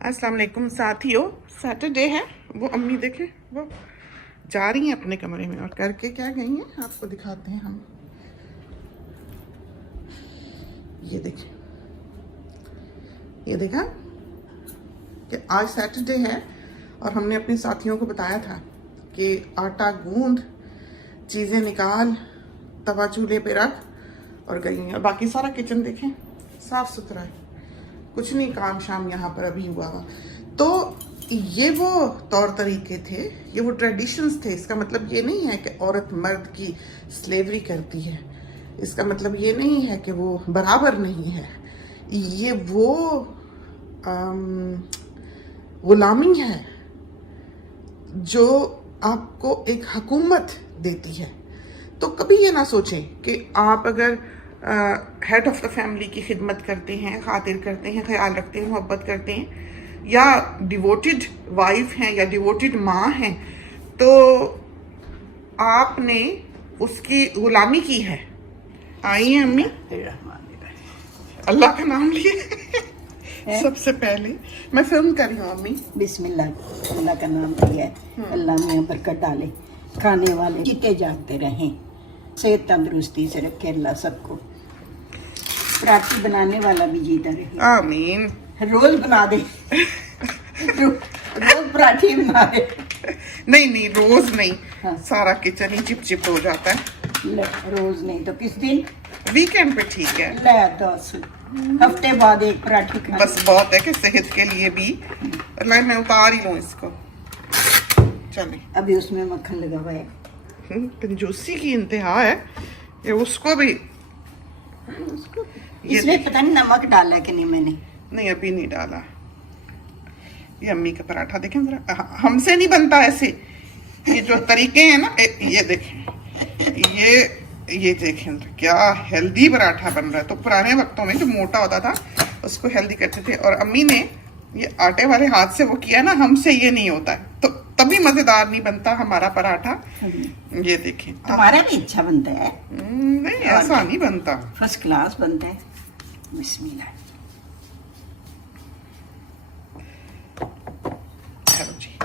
अस्सलाम वालेकुम साथियों। सैटरडे है, वो अम्मी देखें वो जा रही हैं अपने कमरे में और करके क्या गई हैं आपको दिखाते हैं हम। ये देखें, ये देखा कि आज सैटरडे है और हमने अपने साथियों को बताया था कि आटा गूंद, चीज़ें निकाल, तवा चूल्हे पे रख और गई हैं। बाकी सारा किचन देखें साफ सुथरा है, कुछ नहीं काम शाम यहाँ पर अभी हुआ हुआ। तो ये वो तौर तरीके थे, ये वो ट्रेडिशंस थे। इसका मतलब ये नहीं है कि औरत मर्द की स्लेवरी करती है, इसका मतलब ये नहीं है कि वो बराबर नहीं है। ये वो गुलामी है जो आपको एक हुकूमत देती है। तो कभी ये ना सोचें कि आप अगर हेड ऑफ द फैमिली की खिदमत करते हैं, खातिर करते हैं, ख्याल रखते हैं, मोहब्बत करते हैं, या डिवोटेड वाइफ हैं या डिवोटेड माँ हैं, तो आपने उसकी गुलामी की है। आई हैं अम्मी, अल्लाह का नाम लिए सबसे पहले मैं फिल्म कर रही हूँ अम्मी। बिस्मिल्लाह, अल्लाह का नाम लिया है, अल्लाह में बरकत डाले, खाने वाले जीते जागते रहें, सेहत तंदुरुस्ती से रखे अल्लाह सबको, पराठी बनाने वाला भी जीता रहे, आमीन। रोज बना दे रोज पराठी बना दे। नहीं रोज नहीं, हाँ। सारा किचन ही चिप चिप हो जाता है। रोज नहीं तो किस दिन, वीकेंड पे ठीक है। ले 10 हफ्ते बाद एक पराठी खानी। बस बहुत है कि सेहत के लिए भी। लाइन मैं उतार ही लूं इसको, चले। अभी उसमें मक्खन लगा हुआ है, कंजूसी की इंतहा है ये। उसको भी इसमें पता नहीं नमक डाला कि नहीं मैंने। नहीं, अभी नहीं डाला। ये अम्मी का पराठा देखें जरा, हमसे नहीं बनता ऐसे। ये जो तरीके हैं ना, ये देखें, ये देखें क्या हेल्दी पराठा बन रहा है। तो पुराने वक्तों में जो मोटा होता था उसको हेल्दी करते थे, और अम्मी ने ये आटे वाले हाथ से वो किया ना, हमसे ये नहीं होता है, तो तभी मजेदार नहीं बनता हमारा पराठा। ये देखें, हमारा भी अच्छा बनता है। नहीं ऐसा नहीं बनता, फर्स्ट क्लास बनता है। बिस्मिल्लाह। चलो जी,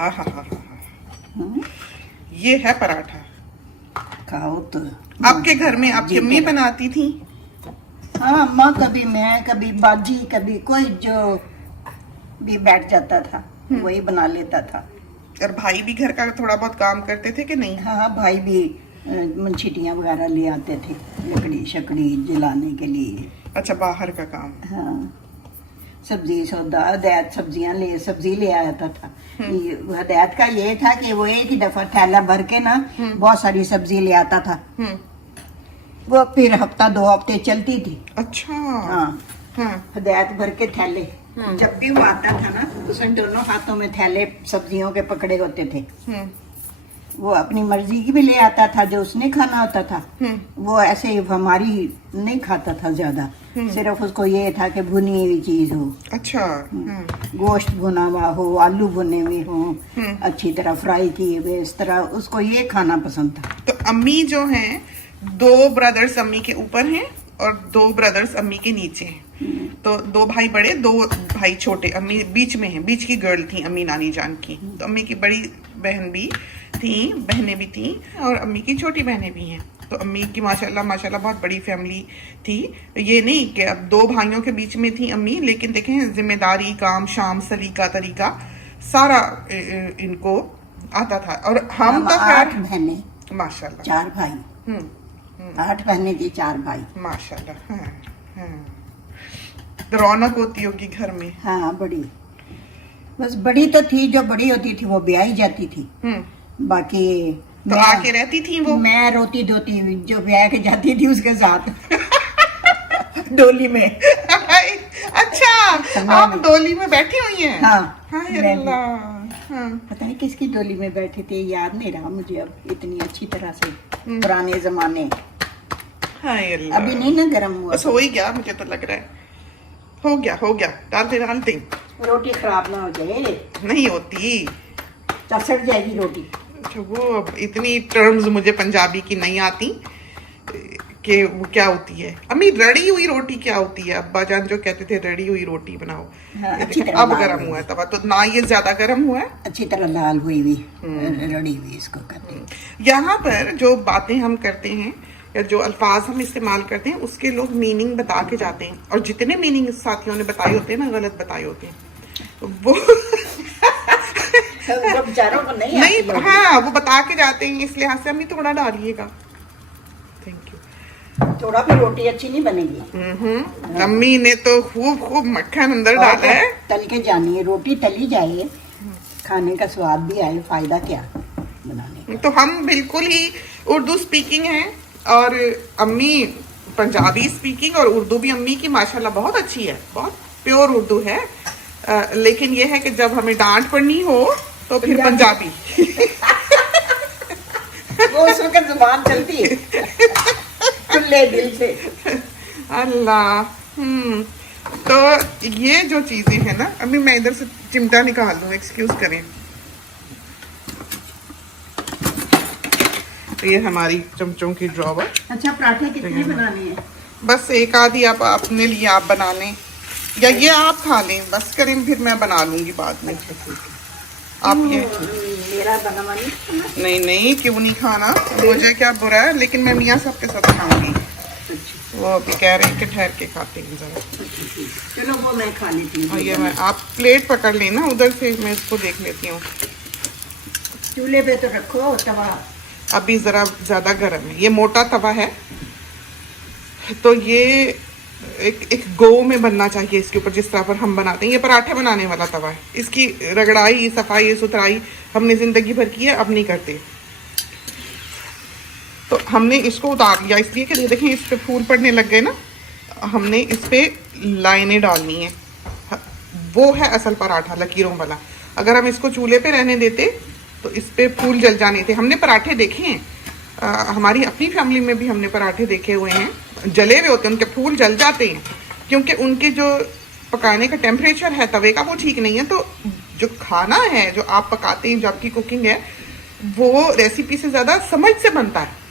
आहा, ये है पराठा। खाओ तो। आपके घर में आपकी अम्मी बनाती थी? हाँ, माँ, कभी मैं, कभी बाजी, कभी कोई जो भी बैठ जाता था वही बना लेता था। और भाई भी घर का थोड़ा बहुत काम करते थे कि नहीं? हाँ, भाई भी मंछिटियाँ वगैरह ले आते थे, लकड़ी शकड़ी जलाने के लिए। अच्छा, बाहर का काम। हाँ, सब्जी सौदा, हदायत सब्जी ले आता था। हदायत का ये था कि वो एक ही दफा थैला भर के ना बहुत सारी सब्जी ले आता था। वो फिर हफ्ता 2 हफ्ते चलती थी। अच्छा। हाँ, हदायत भर के थैले। जब भी वो आता था ना, उसने दोनों हाथों में थैले सब्जियों के पकड़े होते थे। वो अपनी मर्जी की भी ले आता था, जो उसने खाना होता था। वो ऐसे हमारी नहीं खाता था ज्यादा, सिर्फ उसको ये था कि भुनी हुई चीज हो। अच्छा। गोश्त भुना हुआ हो, आलू भुने हुए हो, अच्छी तरह फ्राई किए हुए, इस तरह उसको ये खाना पसंद था। तो अम्मी जो हैं, 2 ब्रदर्स अम्मी के ऊपर हैं और 2 ब्रदर्स अम्मी के नीचे हैं। तो 2 भाई बड़े, 2 भाई छोटे। अम्मी बीच में हैं, बीच की गर्ल थी अम्मी नानी जान की। तो अम्मी की बड़ी बहन भी थी, बहनें भी थी, और अम्मी की छोटी बहनें भी हैं। तो अम्मी की माशाल्लाह बहुत बड़ी फैमिली थी। ये नहीं कि अब 2 भाइयों के बीच में थी अम्मी, लेकिन देखें जिम्मेदारी, काम शाम, सलीका तरीका सारा इनको आता था। और हम तो 8 बहनें, माशाल्लाह, 4 भाई। 8 बहनें थी, 4 भाई, माशाल्लाह। तो रौनक होती होगी घर में। हाँ, बड़ी। बस बड़ी तो थी, जो बड़ी होती थी वो ब्याही जाती थी। बाकी तो आके रहती थी वो? मैं रोती धोती जो ब्याह के जाती थी उसके साथ डोली में। अच्छा, आप डोली में बैठी हुई हैं? हाँ, अल्लाह। पता नहीं किसकी डोली में बैठे थे, याद नहीं रहा मुझे अब इतनी अच्छी तरह से। पुराने जमाने। अभी नहीं ना गर्म हुआ। बस हो ही गया, मुझे तो लग रहा है हो गया। डालते रोटी खराब ना हो जाए। नहीं होती, सड़ जाएगी रोटी। अच्छा, वो इतनी टर्म्स मुझे पंजाबी की नहीं आती कि वो क्या होती है। अम्मी रड़ी हुई रोटी क्या होती है? अब्बा जान जो कहते थे रड़ी हुई रोटी बनाओ। हाँ, ये अच्छी देखें, तरह अब लाल गर्म हुई हुआ है तवा, तो ना ये ज्यादा गर्म हुआ है। अच्छी तरह लाल हुई हुई रड़ी हुई इसको कहते हैं। यहाँ पर जो बातें हम करते हैं या जो अल्फाज हम इस्तेमाल करते हैं उसके लोग मीनिंग बता के जाते हैं, और जितने मीनिंग साथियों ने बताए होते हैं ना गलत बताए होते हैं वो वो बेचारों को नहीं नहीं, आती होगी। हाँ वो बता के जाते हैं, इस लिहाज से अम्मी थोड़ा डालिएगा। Thank you. थोड़ा भी रोटी अच्छी नहीं बनेगी। अम्मी ने तो खूब खूब मक्खन अंदर और डाला है। तल के जानी है, रोटी तली जाए, खाने का स्वाद भी आए, फायदा क्या बनाने का। तो हम बिल्कुल ही उर्दू स्पीकिंग हैं, और अम्मी पंजाबी स्पीकिंग, और उर्दू भी अम्मी की माशाल्लाह बहुत अच्छी है, बहुत प्योर उर्दू है। लेकिन ये है कि जब हमें डांट पड़नी हो तो फिर पंजाबी वो उस वक्त जुबान चलती है खुले दिल से। अल्लाह। तो ये जो चीजें हैं ना, अभी मैं इधर से चिमटा निकाल दूं, एक्सक्यूज करें। तो ये हमारी चमचों की ड्रॉवर। अच्छा, पराठे कितने बनाने हैं? बस एक आधी आप अपने लिए आप बना लें, या ये आप खा लें, बस करें, फिर मैं बना लूंगी बाद में। आप ये मेरा बना नहीं। नहीं नहीं, क्यों नहीं खाना, मुझे क्या बुरा है, लेकिन मैं मियाँ साहब के साथ खाऊंगी। वो अभी कह रहे हैं कि ठहर के खाते हैं जरा। चलो वो मैं खा लेती हूँ। और ये मैं, आप प्लेट पकड़ लेना उधर से, मैं इसको देख लेती हूँ। चूल्हे पे तो रखो तवा। अभी जरा ज्यादा गर्म है, ये मोटा तवा है, तो ये एक गो में बनना चाहिए इसके ऊपर, जिस तरह पर हम बनाते हैं। ये पराठे बनाने वाला तवा है, इसकी रगड़ाई सफाई सुथराई हमने जिंदगी भर की है, अब नहीं करते। तो हमने इसको उतार लिया इसलिए कि देखें इस पे फूल पड़ने लग गए ना, हमने इस पे लाइनें डालनी है। वो है असल पराठा, लकीरों वाला। अगर हम इसको चूल्हे पे रहने देते तो इस पे फूल जल जाने थे। हमने पराठे देखे हैं, हमारी अपनी फैमिली में भी हमने पराठे देखे हुए हैं, जले हुए होते हैं, उनके फूल जल जाते हैं, क्योंकि उनके जो पकाने का टेम्परेचर है तवे का वो ठीक नहीं है। तो जो खाना है जो आप पकाते हैं, जो आपकी कुकिंग है, वो रेसिपी से ज़्यादा समझ से बनता है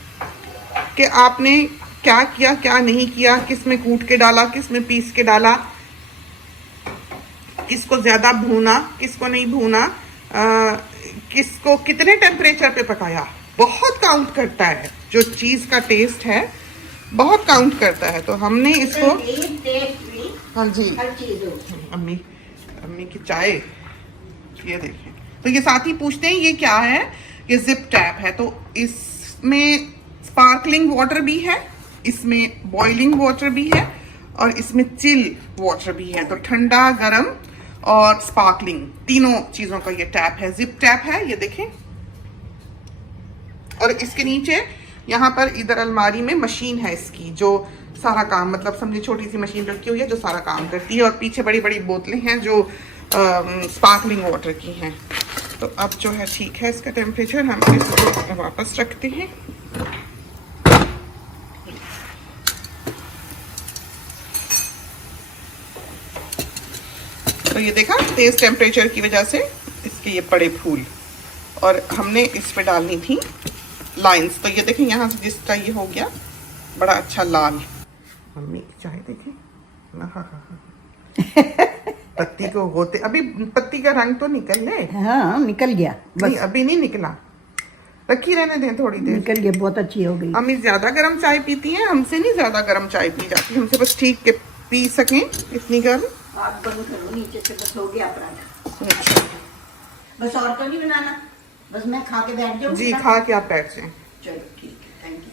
कि आपने क्या किया क्या नहीं किया, किस में कूट के डाला, किस में पीस के डाला, किसको ज़्यादा भूना, किसको नहीं भूना, किसको कितने टेम्परेचर पे पकाया, बहुत काउंट करता है। जो चीज़ का टेस्ट है बहुत काउंट करता है। तो हमने इसको, हाँ जी, अम्मी की चाय, ये देखें। तो ये साथी पूछते हैं ये क्या है, ये जिप टैप है। तो इसमें स्पार्कलिंग वाटर भी है, इसमें बॉइलिंग वाटर भी है, और इसमें चिल वाटर भी है। तो ठंडा, गर्म और स्पार्कलिंग, तीनों चीज़ों का ये टैप है, जिप टैप है, ये देखें। और इसके नीचे यहाँ पर इधर अलमारी में मशीन है इसकी, जो सारा काम, मतलब समझे छोटी सी मशीन रखी हुई है जो सारा काम करती है, और पीछे बड़ी बड़ी बोतलें हैं जो स्पार्कलिंग वाटर की हैं। तो अब जो है ठीक है इसका टेम्परेचर, हम इसको वापस रखते हैं। तो ये देखा, तेज टेम्परेचर की वजह से इसके ये पड़े फूल, और हमने इस पे डालनी थी लाइंस। तो ये देखें यहाँ से जिस तरह ये हो गया बड़ा अच्छा लाल। मम्मी की चाय देखें, पत्ती को होते, अभी पत्ती का रंग तो निकल ले। हाँ, निकल गया, नहीं अभी नहीं निकला, रखी रहने दें थोड़ी देर। निकल गया, बहुत अच्छी हो गई। अम्मी ज्यादा गर्म चाय पीती हैं, हमसे नहीं ज्यादा गर्म चाय पी जाती, हमसे बस ठीक के पी सकें इतनी गर्म। आप बंद करो नीचे से, बस हो गया पराठा। बस और तो नहीं बनाना, बस मैं खा के बैठ जाऊँ। जी, खा के आप बैठ जाएं। चलो ठीक है, थैंक यू।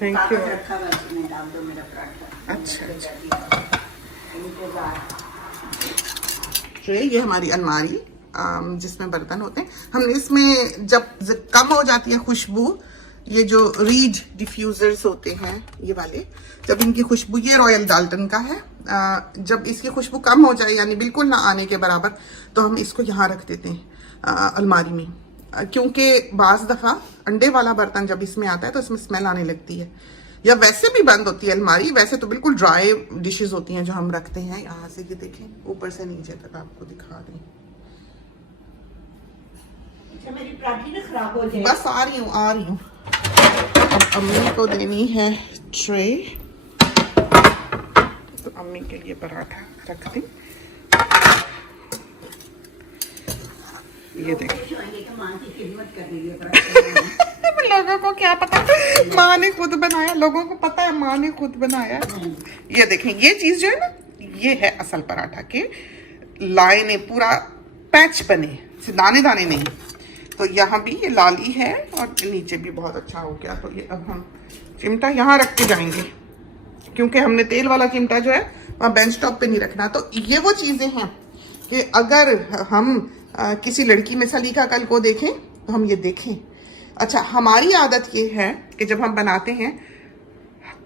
Thank you. रखा वैसे में डाल दो मेरा पराठा। अच्छा। तो ये हमारी अलमारी जिसमें बर्तन होते हैं, हमने इसमें जब कम हो जाती है खुशबू, ये जो रीड डिफ्यूजर्स होते हैं ये वाले, जब इनकी खुशबू, ये रॉयल डाल्टन का है, जब इसकी खुशबू कम हो जाए यानी बिल्कुल ना आने के बराबर, तो हम इसको यहाँ रख देते हैं अलमारी में, क्योंकि बाज़ दफ़ा अंडे वाला बर्तन जब इसमें आता है तो इसमें स्मेल आने लगती है, या वैसे भी बंद होती है अलमारी। वैसे तो बिल्कुल ड्राई डिशेस होती हैं जो हम रखते हैं। यहाँ से ये देखें, ऊपर से नीचे तक आपको दिखा दें। मेरी पराठी ना खराब हो जाए। बस आ रही हूँ। अब अम्मी को देनी है ट्रे, तो अम्मी के लिए पराठा रख दी। ये देखिए लोगों को क्या पता, माँ ने खुद बनाया, लोगों को पता है माँ ने खुद बनाया। ये देखें, ये चीज जो है ना, ये है असल पराठा के लाइने पूरा पैच बने, दाने दाने नहीं। तो यहाँ भी ये लाली है और नीचे भी बहुत अच्छा हो गया। तो ये अब हम चिमटा यहाँ रख के जाएंगे, क्योंकि हमने तेल वाला चिमटा जो है वहाँ बेंच टॉप पे नहीं रखना। तो ये वो चीजें हैं कि अगर हम किसी लड़की में सलीका कल को देखें तो हम ये देखें। अच्छा, हमारी आदत ये है कि जब हम बनाते हैं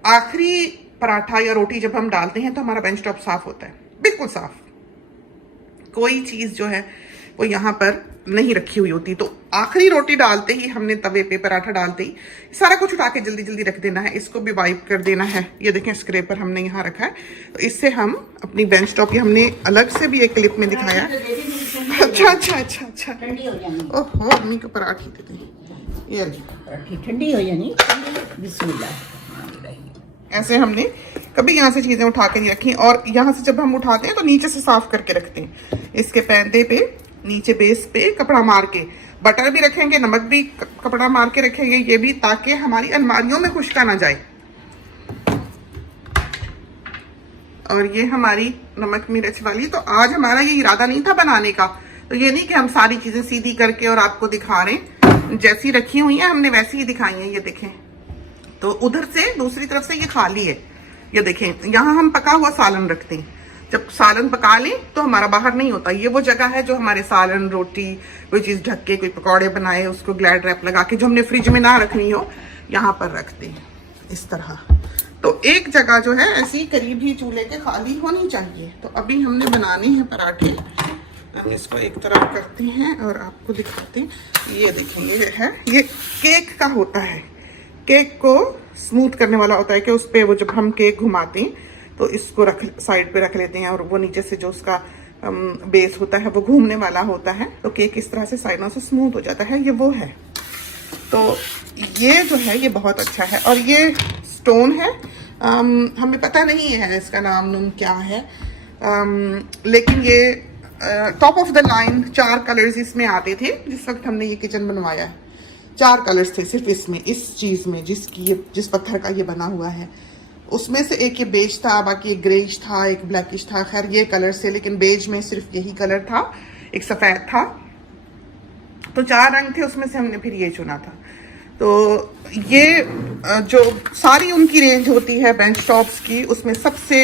आखिरी पराठा या रोटी जब हम डालते हैं तो हमारा बेंच टॉप साफ होता है, बिल्कुल साफ, कोई चीज जो है वो यहाँ पर नहीं रखी हुई होती। तो आखिरी रोटी डालते ही हमने तवे पे पराठा डालते ही सारा कुछ उठा के जल्दी जल्दी रख देना है। इसको भी वाइप कर देना है। ये देखें स्क्रैपर हमने यहाँ रखा है, तो इससे हम अपनी बेंच टॉप, ये हमने अलग से भी एक क्लिप में दिखाया। अच्छा अच्छा अच्छा अच्छा, ठंडी हो जानी। ओहो, अम्मी को पराठी दे दें। ये पराठी ठंडी हो जानी। बिस्मिल्लाह। ऐसे हमने कभी यहाँ से चीजें उठा के नहीं रखी। और यहाँ से जब हम उठाते हैं तो नीचे से साफ करके रखते हैं। इसके पैंदे पे नीचे बेस पे कपड़ा मार के, बटर भी रखेंगे, नमक भी कपड़ा मार के रखेंगे, ये भी, ताकि हमारी अलमारियों में खुश्का ना जाए। और ये हमारी नमक मिर्च वाली, तो आज हमारा ये इरादा नहीं था बनाने का। तो ये नहीं कि हम सारी चीजें सीधी करके और आपको दिखा रहे हैं, जैसी रखी हुई है हमने वैसी ही दिखाई है। ये देखें, तो उधर से दूसरी तरफ से ये खाली है। ये देखें, यहाँ हम पका हुआ सालन रखते हैं। जब सालन पका लें तो हमारा बाहर नहीं होता। ये वो जगह है जो हमारे सालन, रोटी, कोई चीज ढक के, कोई पकौड़े बनाए उसको ग्लैड रैप लगा के, जो हमने फ्रिज में ना रखनी हो, यहाँ पर रखते हैं इस तरह। तो एक जगह जो है ऐसी करीब ही चूल्हे के खाली होनी चाहिए। तो अभी हमने बनाने हैं पराठे। हम इसको एक तरफ करते हैं और आपको दिखाते हैं। ये देखें, ये है, ये केक का होता है। केक को स्मूथ करने वाला होता है कि उस पे वो जब हम केक घुमाते हैं तो इसको रख साइड पे रख लेते हैं, और वो नीचे से जो उसका बेस होता है वो घूमने वाला होता है। तो केक इस तरह से साइडों से स्मूथ हो जाता है। ये वो है। तो ये जो है ये बहुत अच्छा है। और ये स्टोन है, हमें पता नहीं है इसका नाम क्या है, लेकिन ये top of the line 4 colours इसमें आते थे जिस वक्त हमने ये किचन बनवाया है। 4 कलर्स थे सिर्फ इसमें, इस चीज में, जिस पत्थर का ये बना हुआ है। उसमें से एक ये बेज था, बाकी एक ग्रेइश था, एक ब्लैकिश था। खैर ये कलर से, लेकिन बेज में सिर्फ यही कलर था, एक सफेद था। तो 4 रंग थे, उसमें से हमने फिर ये चुना था। तो ये जो सारी उनकी रेंज होती है बेंच टॉप्स की, उसमें सबसे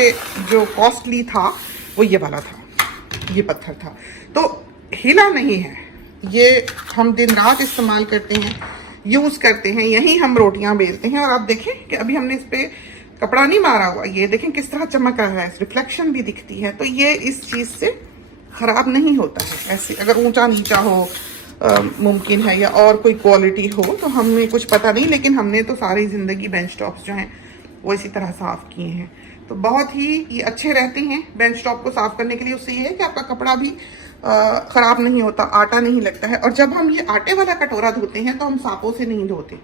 जो कॉस्टली था वो ये वाला था, ये पत्थर था। तो हिला नहीं है, ये हम दिन रात इस्तेमाल करते हैं, यूज करते हैं, यहीं हम रोटियां बेलते हैं। और आप देखें कि अभी हमने इस पे कपड़ा नहीं मारा हुआ, ये देखें किस तरह चमक रहा है, रिफ्लेक्शन भी दिखती है। तो ये इस चीज से खराब नहीं होता है। ऐसे अगर ऊंचा नीचा हो मुमकिन है, या और कोई क्वालिटी हो, तो हमें कुछ पता नहीं, लेकिन हमने तो सारी जिंदगी बेंच टॉप्स जो हैं वो इसी तरह साफ किए हैं। तो बहुत ही ये अच्छे रहते हैं बेंच टॉप को साफ करने के लिए। उससे ये है कि आपका कपड़ा भी खराब नहीं होता, आटा नहीं लगता है। और जब हम ये आटे वाला कटोरा धोते हैं तो हम सांपों से नहीं धोते।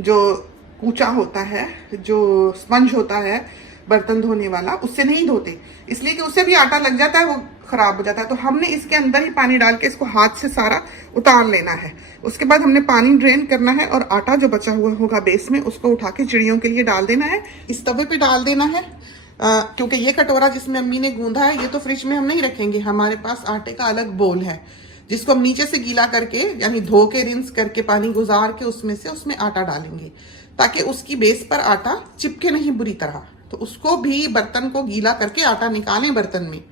जो कूचा होता है, जो स्पंज होता है बर्तन धोने वाला, उससे नहीं धोते, इसलिए कि उससे भी आटा लग जाता है, वो खराब हो जाता है। तो हमने इसके अंदर ही पानी डाल के इसको हाथ से सारा उतार लेना है। उसके बाद हमने पानी ड्रेन करना है और आटा जो बचा हुआ होगा बेस में, उसको उठा के चिड़ियों के लिए डाल देना है, इस तवे पे डाल देना है। क्योंकि ये कटोरा जिसमें अम्मी ने गूंधा है, ये तो फ्रिज में हम नहीं रखेंगे। हमारे पास आटे का अलग बोल है जिसको हम नीचे से गीला करके, यानी धो के रिंस करके पानी गुजार के उसमें आटा डालेंगे, ताकि उसकी बेस पर आटा चिपके नहीं बुरी तरह। तो उसको भी बर्तन को गीला करके आटा निकालें बर्तन में।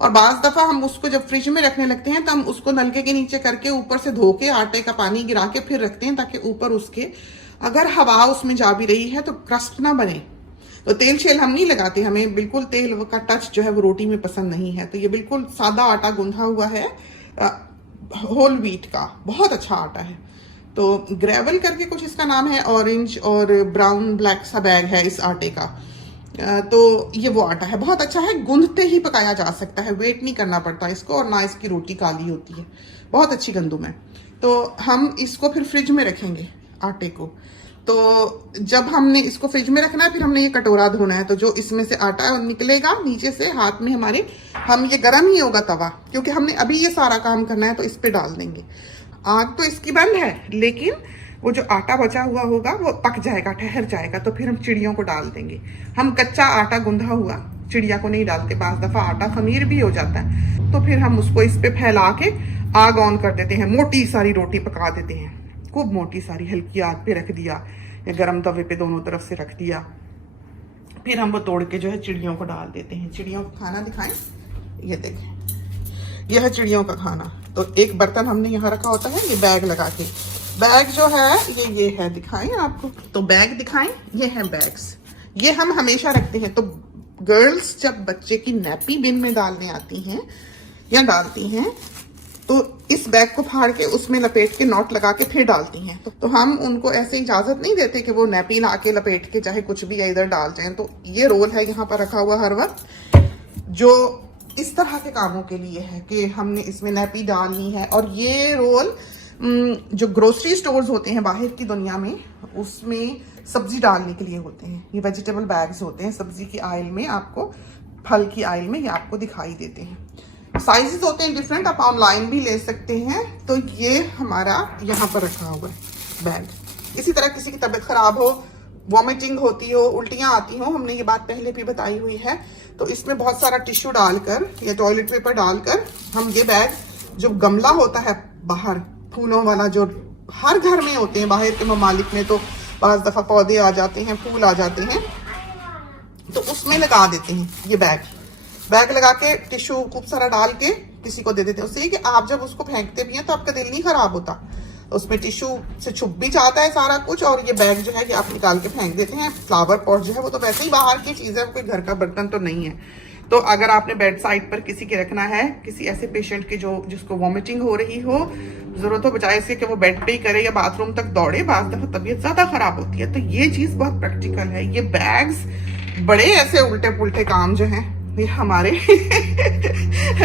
और बाज दफा हम उसको जब फ्रिज में रखने लगते हैं तो हम उसको नलके के नीचे करके ऊपर से धो के आटे का पानी गिरा के फिर रखते हैं, ताकि ऊपर उसके अगर हवा उसमें जा भी रही है तो क्रस्ट ना बने। तो तेल शेल हम नहीं लगाते, हमें बिल्कुल तेल का टच जो है वो रोटी में पसंद नहीं है। तो ये बिल्कुल सादा आटा गूंधा हुआ है, होल व्हीट का, बहुत अच्छा आटा है। तो ग्रेवल करके कुछ इसका नाम है, ऑरेंज और ब्राउन ब्लैक सा बैग है इस आटे का। तो ये वो आटा है, बहुत अच्छा है, गूंधते ही पकाया जा सकता है, वेट नहीं करना पड़ता इसको, और ना इसकी रोटी काली होती है, बहुत अच्छी गंदुम है। तो हम इसको फिर फ्रिज में रखेंगे आटे को। तो जब हमने इसको फ्रिज में रखना है, फिर हमने ये कटोरा धोना है, तो जो इसमें से आटा निकलेगा नीचे से हाथ में हमारे, हम ये गर्म ही होगा तवा, क्योंकि हमने अभी ये सारा काम करना है, तो इस पे डाल देंगे। आग तो इसकी बंद है, लेकिन वो जो आटा बचा हुआ होगा वो पक जाएगा, ठहर जाएगा, तो फिर हम चिड़ियों को डाल देंगे। हम कच्चा आटा गूंधा हुआ चिड़िया को नहीं डालते, बाज़ दफ़ा आटा खमीर भी हो जाता है, तो फिर हम उसको इस पे फैला के आग ऑन कर देते हैं, मोटी सारी रोटी पका देते हैं, खूब मोटी सारी, हल्की आग पे रख दिया या गरम तवे पे दोनों तरफ से रख दिया। फिर हम वो तोड़ के जो है चिड़ियों को डाल देते हैं। चिड़ियों का खाना दिखाएं, ये देखें, यह है चिड़ियों का खाना। तो एक बर्तन हमने यहाँ रखा होता है, ये बैग लगा के, बैग जो है ये है, दिखाएं आपको, तो बैग दिखाएं, ये है बैग्स, ये हम हमेशा रखते हैं। तो गर्ल्स जब बच्चे की नैपी बिन में डालने आती हैं या डालती हैं, तो इस बैग को फाड़ के उसमें लपेट के नॉट लगा के फिर डालती हैं। तो हम उनको ऐसे इजाजत नहीं देते कि वो नैपी ला के लपेट के चाहे कुछ भी इधर डाल जाएं। तो ये रोल है यहाँ पर रखा हुआ हर वक्त, जो इस तरह के कामों के लिए है कि हमने इसमें नैपी डालनी है। और ये रोल जो ग्रोसरी स्टोर्स होते हैं बाहर की दुनिया में, उसमें सब्जी डालने के लिए होते हैं। ये वेजिटेबल बैग्स होते हैं, सब्जी की आयल में, आपको फल की आयल में ये आपको दिखाई देते हैं। साइजेस होते हैं डिफरेंट, आप ऑनलाइन भी ले सकते हैं। तो ये हमारा यहाँ पर रखा हुआ है बैग। इसी तरह किसी की तबीयत खराब हो, वॉमिटिंग होती हो, उल्टियाँ आती हो, हमने ये बात पहले भी बताई हुई है, तो इसमें बहुत सारा टिश्यू डालकर या टॉयलेट पेपर डालकर हम ये बैग, जो गमला होता है बाहर फूलों वाला, जो हर घर में होते हैं बाहर के ममालिक में, तो बाज़ दफ़ा पौधे आ जाते हैं, फूल आ जाते हैं, तो उसमें लगा देते हैं ये बैग लगा के टिश्यू खूब सारा डाल के किसी को दे देते हैं। उससे कि आप जब उसको फेंकते भी हैं तो आपका दिल नहीं खराब होता, उसमें टिश्यू से छुप भी जाता है सारा कुछ, और ये बैग जो है कि आप निकाल के फेंक देते हैं। फ्लावर पॉट जो है वो तो वैसे ही बाहर की चीज़ है, कोई घर का बर्तन तो नहीं है। तो अगर आपने बेड साइड पर किसी के रखना है, किसी ऐसे पेशेंट के जिसको वॉमिटिंग हो रही हो, जरूरत हो बजाय इसके कि वो बेड पे ही करे या बाथरूम तक दौड़े, बाज़ दफ़ा तबीयत ज़्यादा खराब होती है, तो ये चीज़ बहुत प्रैक्टिकल है। ये बैग्स बड़े ऐसे उल्टे पुल्टे काम जो हैं ये हमारे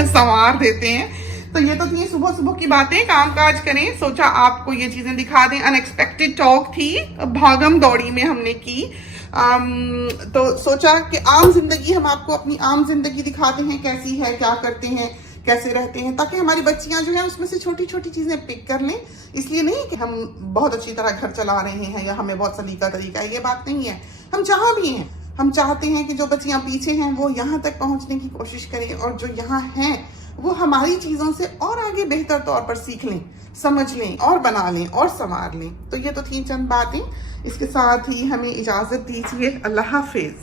संवार देते हैं। तो ये तो थी सुबह सुबह की बातें, काम काज करें, सोचा आपको ये चीजें दिखा दें। अनएक्सपेक्टेड टॉक थी, भागम दौड़ी में हमने की। तो सोचा कि आम जिंदगी, हम आपको अपनी आम जिंदगी दिखाते हैं, कैसी है, क्या करते हैं, कैसे रहते हैं, ताकि हमारी बच्चियां जो है उसमें से छोटी छोटी चीजें पिक कर लें। इसलिए नहीं कि हम बहुत अच्छी तरह घर चला रहे हैं या हमें बहुत सलीका तरीका है, ये बात नहीं है। हम जहाँ भी हैं, हम चाहते हैं कि जो बच्चियां पीछे हैं वो यहाँ तक पहुँचने की कोशिश करें, और जो यहाँ हैं वो हमारी चीज़ों से और आगे बेहतर तौर पर सीख लें, समझ लें और बना लें और संवार लें। तो ये तो थी चंद बातें, इसके साथ ही हमें इजाज़त दीजिए। अल्लाह हाफिज़।